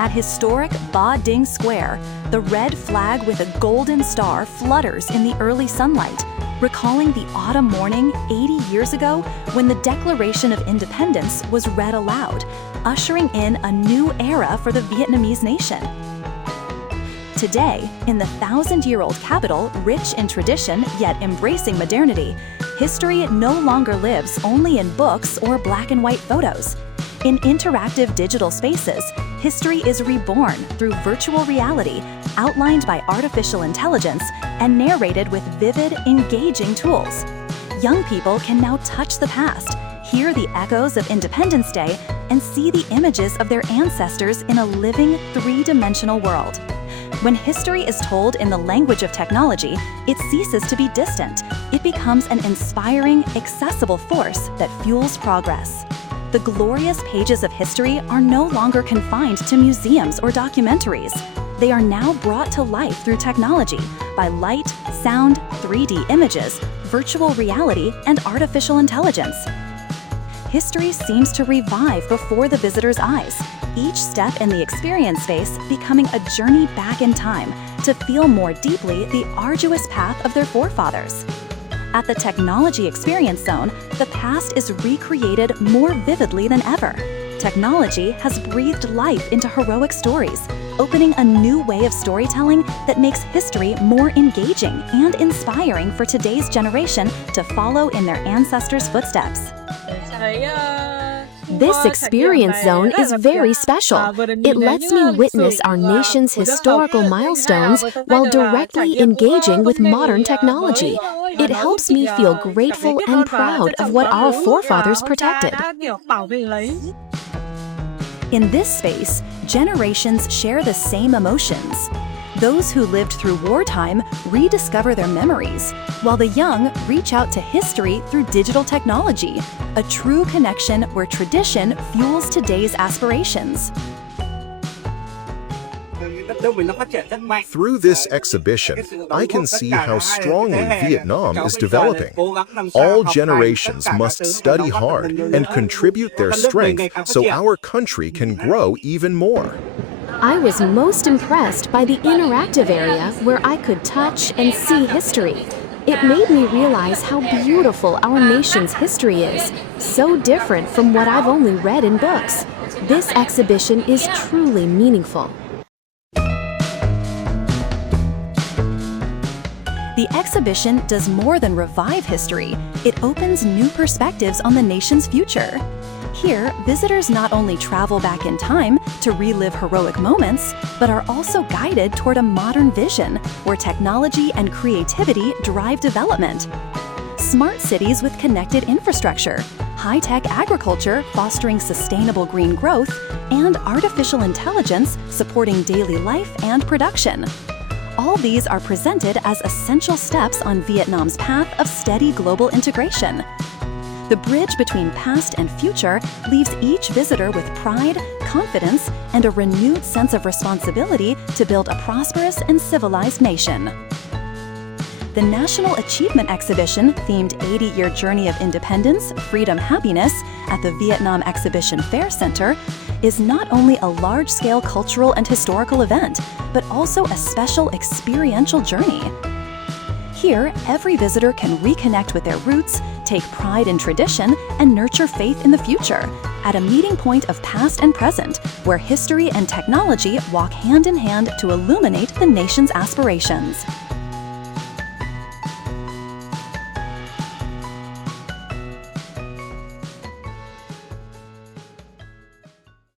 At historic Ba Ding Square, the red flag with a golden star flutters in the early sunlight, recalling the autumn morning 80 years ago when the Declaration of Independence was read aloud, ushering in a new era for the Vietnamese nation. Today, in the 1,000-year-old capital, rich in tradition yet embracing modernity, history no longer lives only in books or black and white photos. In interactive digital spaces, history is reborn through virtual reality, outlined by artificial intelligence and narrated with vivid, engaging tools. Young people can now touch the past, hear the echoes of Independence Day, and see the images of their ancestors in a living, three-dimensional world. When history is told in the language of technology, it ceases to be distant. It becomes an inspiring, accessible force that fuels progress. The glorious pages of history are no longer confined to museums or documentaries. They are now brought to life through technology by light, sound, 3D images, virtual reality, and artificial intelligence. History seems to revive before the visitor's eyes, each step in the experience space becoming a journey back in time to feel more deeply the arduous path of their forefathers. At the Technology Experience Zone, the past is recreated more vividly than ever. Technology has breathed life into heroic stories, opening a new way of storytelling that makes history more engaging and inspiring for today's generation to follow in their ancestors' footsteps. This experience zone is very special. It lets me witness our nation's historical milestones while directly engaging with modern technology. It helps me feel grateful and proud of what our forefathers protected. In this space, generations share the same emotions. Those who lived through wartime rediscover their memories, while the young reach out to history through digital technology, a true connection where tradition fuels today's aspirations. Through this exhibition, I can see how strongly Vietnam is developing. All generations must study hard and contribute their strength so our country can grow even more. I was most impressed by the interactive area where I could touch and see history. It made me realize how beautiful our nation's history is, so different from what I've only read in books. This exhibition is truly meaningful. The exhibition does more than revive history. It opens new perspectives on the nation's future. Here, visitors not only travel back in time to relive heroic moments, but are also guided toward a modern vision where technology and creativity drive development. Smart cities with connected infrastructure, high-tech agriculture fostering sustainable green growth, and artificial intelligence supporting daily life and production. All these are presented as essential steps on Vietnam's path of steady global integration. The bridge between past and future leaves each visitor with pride, confidence, and a renewed sense of responsibility to build a prosperous and civilized nation. The National Achievement Exhibition, themed 80-year Journey of Independence, Freedom, Happiness at the Vietnam Exhibition Fair Center, is not only a large-scale cultural and historical event, but also a special experiential journey. Here, every visitor can reconnect with their roots, take pride in tradition, and nurture faith in the future, at a meeting point of past and present, where history and technology walk hand in hand to illuminate the nation's aspirations.